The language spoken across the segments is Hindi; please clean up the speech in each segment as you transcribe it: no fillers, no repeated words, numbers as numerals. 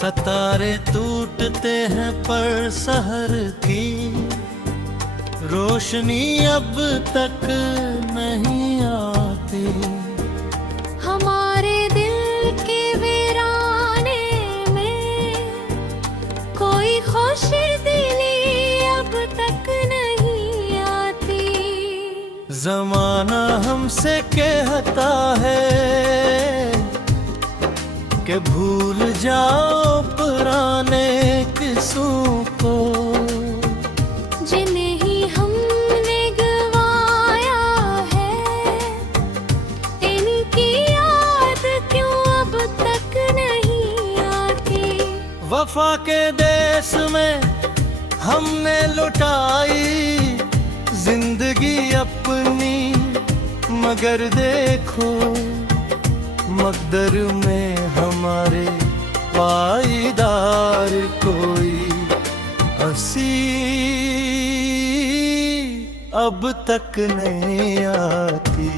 सितारे टूटते हैं पर सहर की रोशनी अब तक नहीं आती। हमारे दिल के वीराने में कोई खुशी दिली अब तक नहीं आती। जमाना हमसे कहता है कि भूल जाओ पुराने किस्सों को, जिन्हें हमने गवाया है। इनकी याद क्यों अब तक नहीं आती। वफा के देश में हमने लुटाई जिंदगी अपनी, मगर देखो मकदर में हमारे पाईदार कोई हंसी अब तक नहीं आती।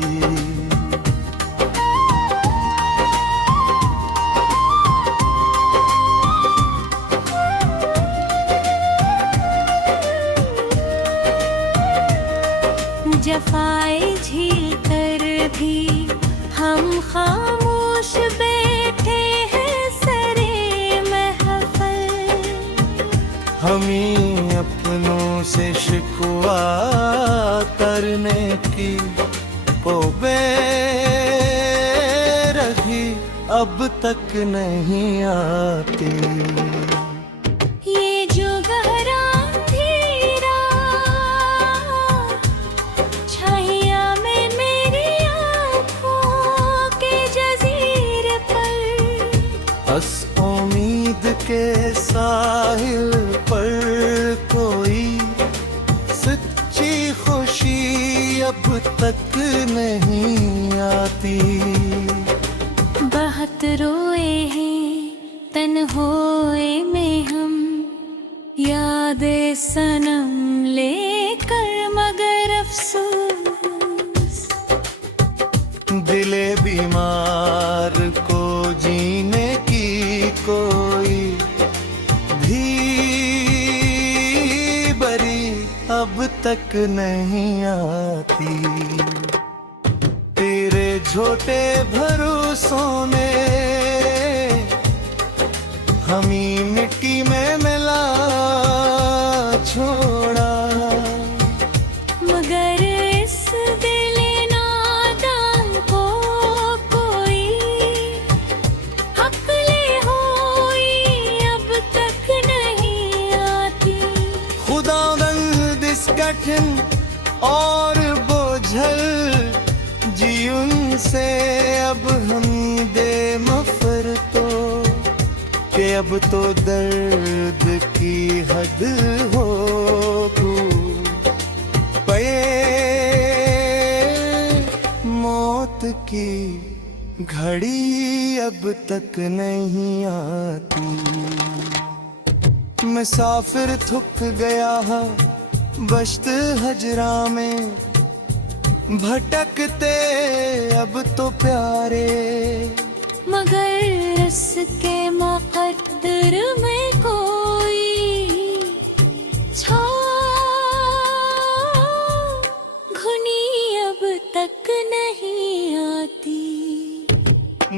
जफाएं झेल कर भी हम खामोश बैठे हैं सरे महफल। हमें अपनों से शिकवा करने की रही अब तक नहीं आती। ये जो गहरा अंधेरा छाया में मेरी आँखों के जज़ीरे पर, बस उम्मीद के साहिल पर कोई सच्ची खुशी अब तक नहीं आती। बहुत रोए हैं तन्हाई में हम, याद सनम लेकर मगर अफसोस। दिले बीमार को जीने की कोई भी बरी अब तक नहीं आती। तेरे झूठे भरोसों ने हमें मिट्टी में मिला छोड़ा, मगर इस दिल नादान को कोई हक़ले होई अब तक नहीं आती। खुदावंद इस कठिन और बोझल जीवन से अब हम दे मफरतो कि अब तो दर्द की हद हो पे मौत की घड़ी अब तक नहीं आती। मुसाफिर थक गया है बश्त हजरा में, भटकते अब तो प्यारे, मगर इसके मुक़द्दर में कोई घुनी अब तक नहीं आती।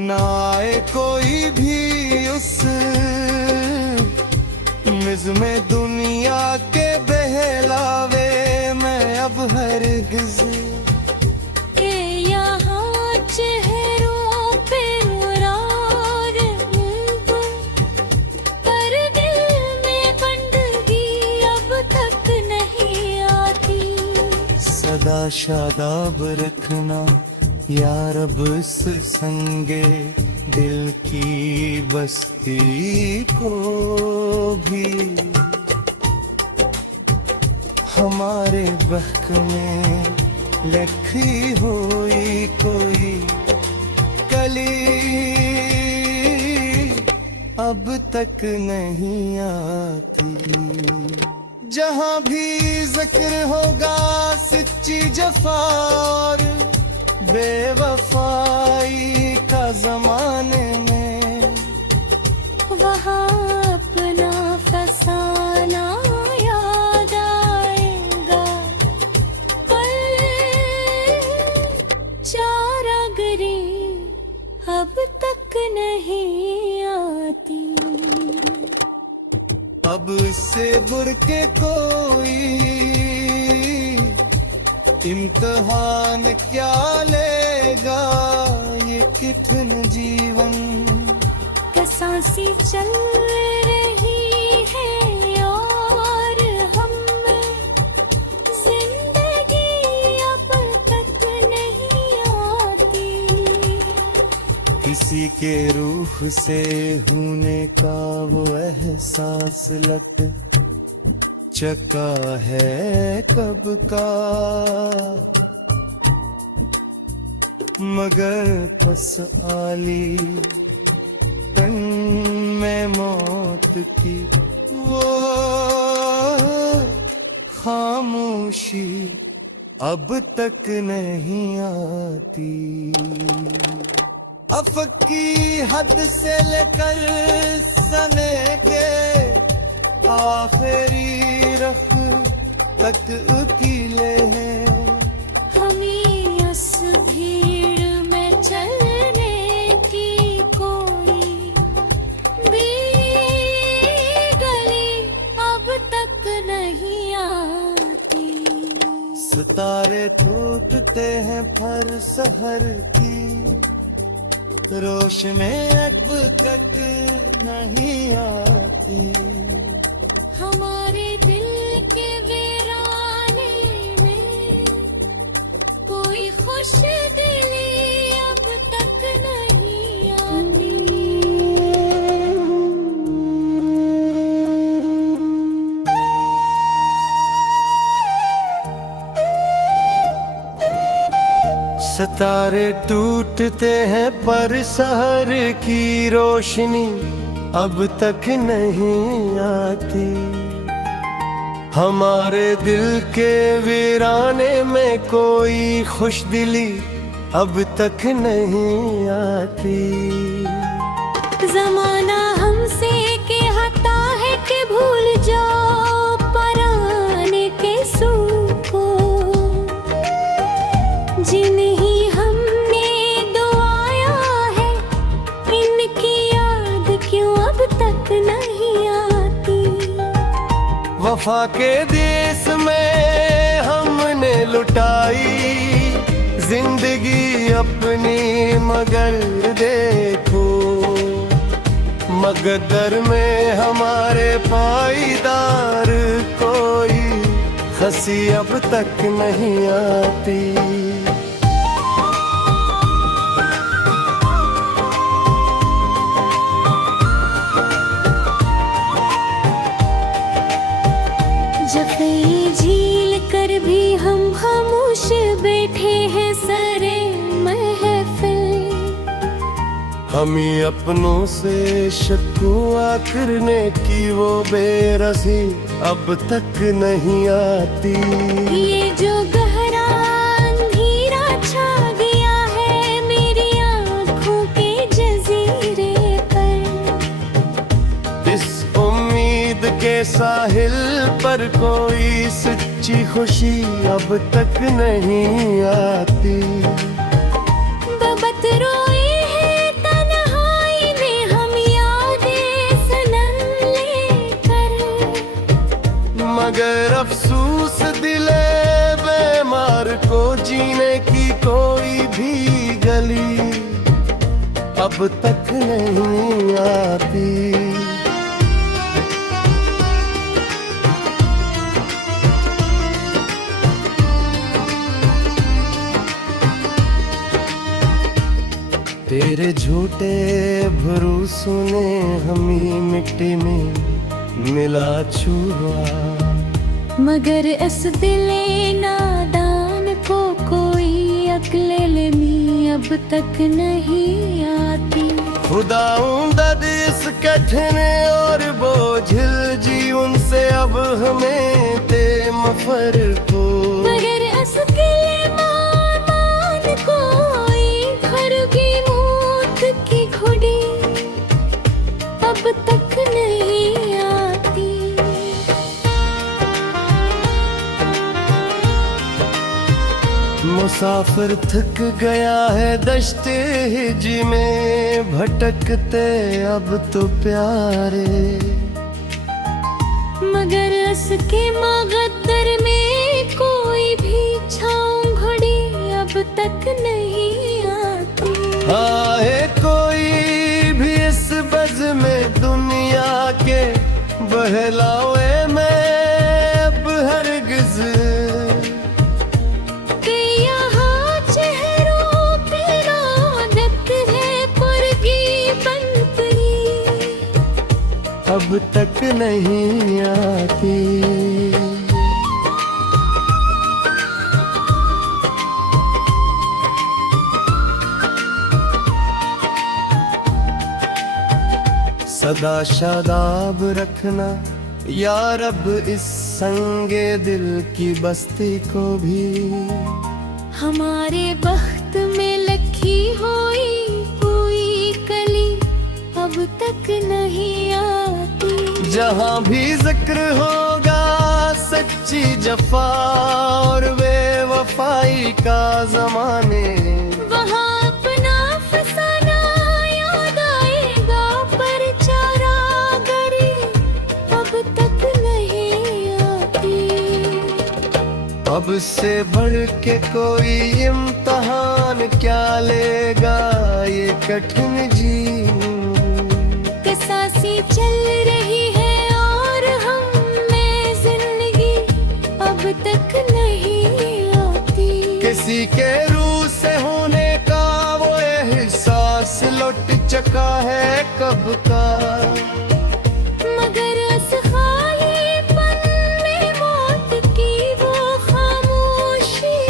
ना आए कोई भी उस मिज़ में दुनिया के बहलावे में अब हरगिज़ के यहाँ चेहरों पे मुराद पर दिल में बंदगी अब तक नहीं आती। सदा शादाब रखना यार अब इस संगे दिल की बस्ती को भी, हमारे बहक में लिखी हुई कोई कली अब तक नहीं आती। जहाँ भी जिक्र होगा सच्ची जफा और बेवफाई का जमाने में, वहाँ था अपना फसाना याद आएगा, पर चारागरी अब तक नहीं आती। अब इससे बुर के कोई इम्तिहान क्या लेगा, ये कठिन जीवन सांसी चल रही है और हम जिंदगी अब तक नहीं आती। किसी के रूह से होने का वो एहसास लट चका है कब का, मगर बस आली तन में मौत की वो खामोशी अब तक नहीं आती। अफक की हद से लेकर सने के आखिरी रख तक अकेले हैं। हमें इस भीड़ में चलने की कोई भी गली अब तक नहीं आती। सितारे टूटते हैं पर सहर की रोशनी अब तक नहीं आती। हमारे दिल के वीराने में कोई खुश दिली अब तक नहीं आती। सितारे टूटते हैं पर सहर की रोशनी अब तक नहीं आती। हमारे दिल के वीराने में कोई खुश दिली अब तक नहीं आती। जमाना हमसे कहता है कि भूल जाओ पराने के सुख को, जिन्हें हमने दुआया है इनकी याद क्यों अब तक नहीं आती। वफा के देश में हमने लुटाई जिंदगी अपनी, मगर देखो मगदर में हमारे पाईदार कोई हंसी अब तक नहीं आती। जफ़े झील कर भी हम खामोश बैठे हैं सरे महफिल। हमें अपनों से शिकवा करने की वो बेरसी अब तक नहीं आती। ये जो गहरा अंधेरा छा गया है मेरी आँखों के जजीरे पर, इस उम्मीद के साहिल पर कोई सच्ची खुशी अब तक नहीं आती। बबत रोए हैं तन्हाई में हम यादें सनम लेकर, मगर अफसोस दिले बेमार को जीने की कोई भी गली अब तक नहीं आती। तेरे झूठे भरोसों ने हमें मिट्टी में मिला छुआ, मगर इस दिले नादान को कोई अक्ल अब तक नहीं आती। खुदाऊं दर्द इस कठिन और बोझिल जीवन से अब हमें ते मफर को, मगर इस किले मान कोई घर की मौत की घुड़ी अब तक मुसाफिर थक गया है दश्ते हिज में, भटकते अब तो प्यारे। मगर उसके मगद्दर में कोई भी छाँव घड़ी अब तक नहीं आती। आए कोई भी इस बज़ में दुनिया के बहलावे में अब हरगिज़। कि यहाँ चेहरों पे रौनक है पुरगी बनपरी, अब तक नहीं आती। सदा शादाब रखना या रब इस संगे दिल की बस्ती को भी। हमारे बख्त में लखी हुई कोई कली अब तक नहीं आती। जहाँ भी जिक्र होगा सच्ची जफा और बेवफाई का ज़माने, वहाँ अपना फसाना याद आएगा, पर चारागरी अब तक नहीं आती। अब से बढ़ के कोई इम्तहान क्या लेगा ये कठिन जीवन। कसासी चल रही है और हम में जिंदगी अब तक नहीं आती। किसी के रूह से होने का वो एहसास लौट चुका है कब का। मगर उस खालीपन में मौत की वो खामोशियाँ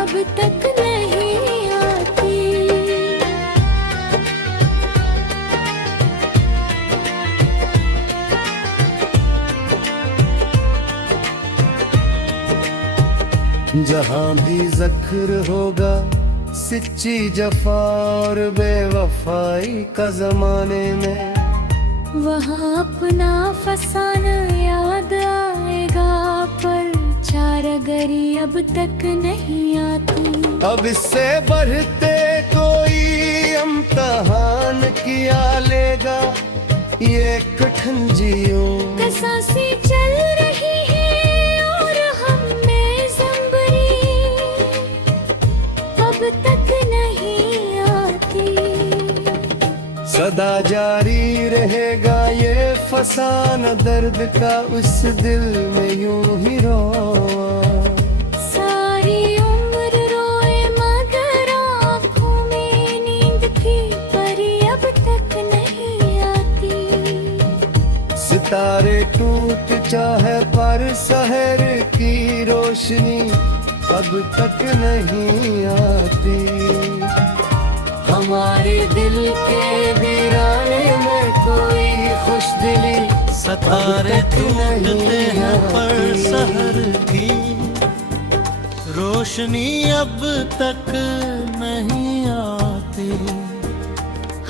अब तक नहीं आती। जहाँ भी ज़ख्र होगा सच्ची जफा और बेवफाई का ज़माने में, वहाँ अपना फसाना याद आएगा, पर चारागरी अब तक नहीं आती। अब इससे बढ़ते कोई इम्तहान किया लेगा ये कठिन जियो। कसासी चल रही है और हम में ज़ंबरी अब तक नहीं आती। सदा जारी रहेगा ये फसाना दर्द का उस दिल में यूं ही रोआ। सारी उम्र रोए मगर आँखों में नींद थी, पर अब तक नहीं आती। सितारे टूट चाहे पर शहर की रोशनी अब तक नहीं आती। हमारे दिल के वीराने में कोई खुशदिली सितारे टूटते हैं पर शहर की रोशनी अब तक नहीं आती।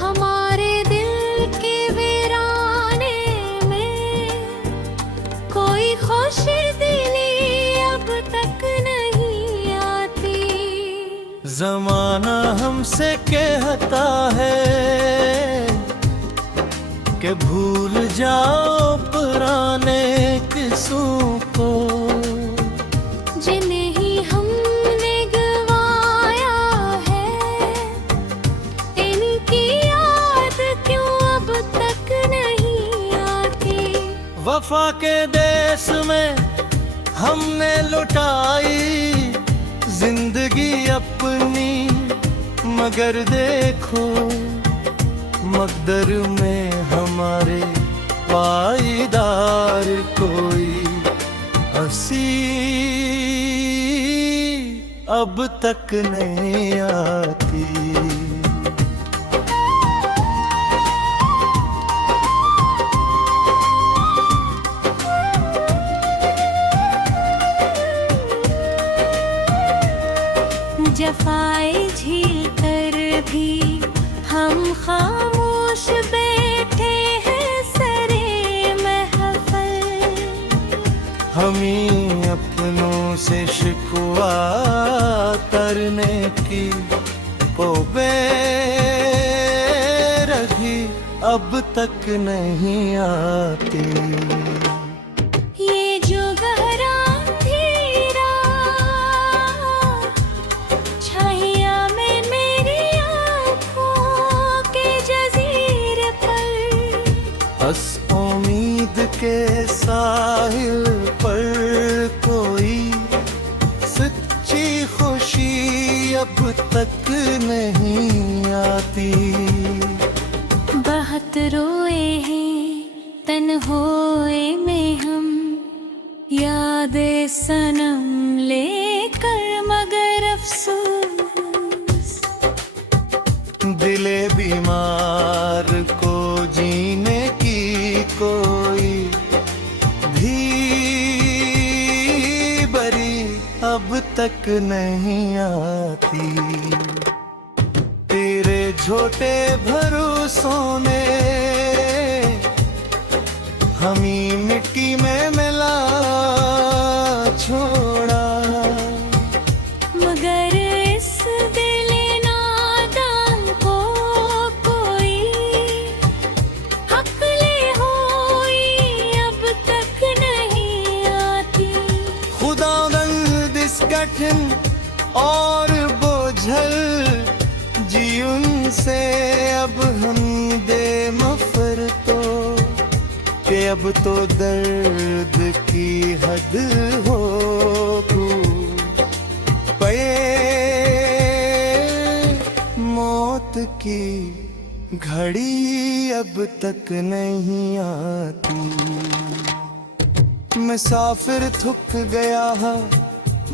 हमारे दिल के वीराने में कोई खुशदिली अब तक नहीं आती। जमाना हमसे कहता है कि भूल जाओ पुराने किस्सों को, जिन्हें ही हमने गवाया है, इनकी याद क्यों अब तक नहीं आती। वफा के देश में हमने लुटाई जिंदगी अपनी, मगर देखो मकदर में हमारे पाईदार कोई हंसी अब तक नहीं आती। जफाएं झेल कर भी हम खामोश बैठे हैं सरे महफल। हम ही अपनों से शिकवा करने की वो बेरही अब तक नहीं आती। ये जो गहरा अंधेरा छाया में मेरी आँखों के जज़ीरे पर, बस उम्मीद के साहिल पर कोई सच्ची खुशी अब तक नहीं आती। बहुत रोए हैं तन्हाई में हम, यादें सनम लेकर मगर अफसोस। दिले बीमार को जीने की कोई भी बरी अब तक नहीं आती। तेरे झूठे भरोसों ने हमी मिट्टी में मिला छोड़ा, मगर इस दिल नादान को कोई हक़ले होई अब तक नहीं आती। खुदावंद इस कठिन और बोझल जीवन से अब हम दे मफरतो कि अब तो दर्द की हद हो पे मौत की घड़ी अब तक नहीं आती। मुसाफिर थक गया है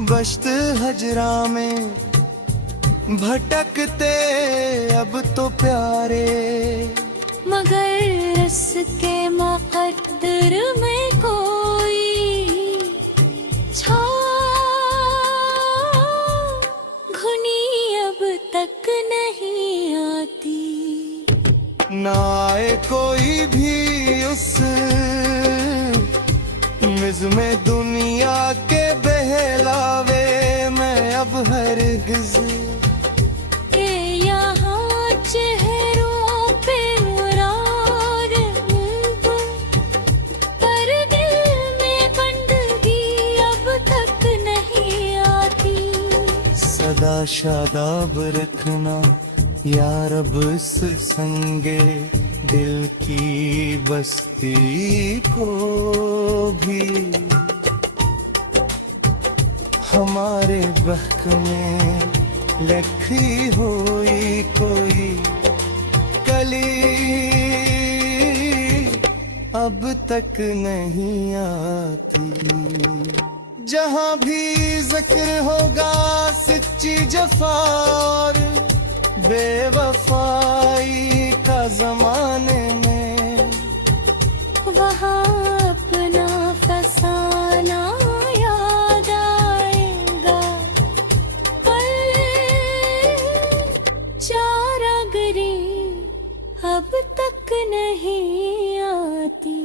बश्त हजरा में, भटकते अब तो प्यारे, मगर इसके मुक़द्दर में कोई छाँव घुनी अब तक नहीं आती। ना आए कोई भी उस मिज़ में दुनिया के बहलावे मैं अब हरगिज़ के यहाँ चेहरों पे मुराद पर दिल में बंदगी अब तक नहीं आती। सदा शादाब रखना यार अब इस संगे दिल की बस्ती को भी, हमारे बहक में लखी हुई कोई कली अब तक नहीं आती। जहाँ भी जिक्र होगा सच्ची जफा और बेवफाई का जमाने में, वहाँ अपना फसाना याद आएगा। पर चारागरी अब तक नहीं आती।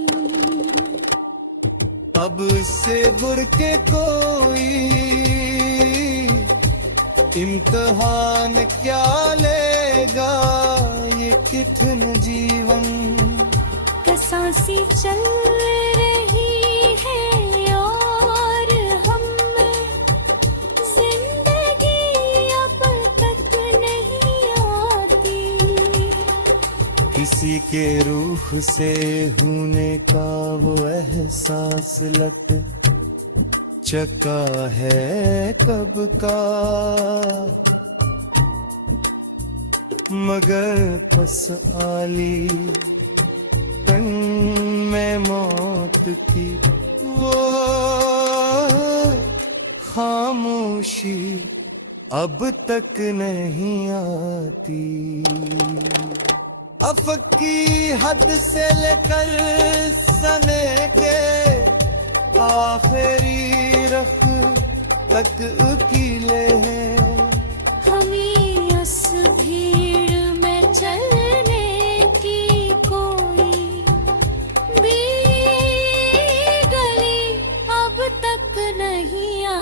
अब इससे बुर के कोई इम्तिहान क्या लेगा ये कितन जीवन। सांसी चल रही है और हम जिंदगी अब तक नहीं आती। किसी के रूह से होने का वो एहसास लट चका है कब का, मगर पस आली तन में मौत की वो खामोशी अब तक नहीं आती। अफक की हद से लेकर सने के आखिरी रख तक अकेले हैं। हमें उस भीड़ में चलने की कोई भी गली अब तक नहीं आ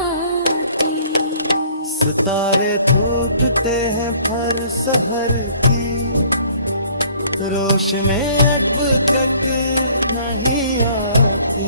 सितारे थूकते हैं फर सहर की, रोशनी अब तक नहीं आती।